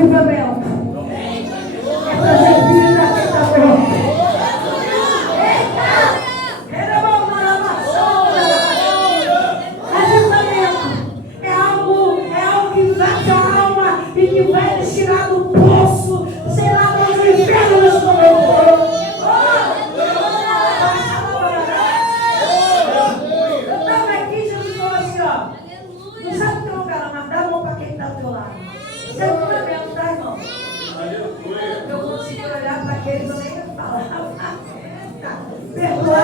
avivamento. É trazer vida a quem está morto. E que vai nos tirar do poço, sei lá, do inferno nesse momento. Eu estava aqui, Jesus falou assim, ó. Não sabe o teu lugar, mas dá a mão para quem está ao teu lado. Isso é fundamento, tá, irmão? Eu consegui olhar para aqueles, eu nem falava. Perdoa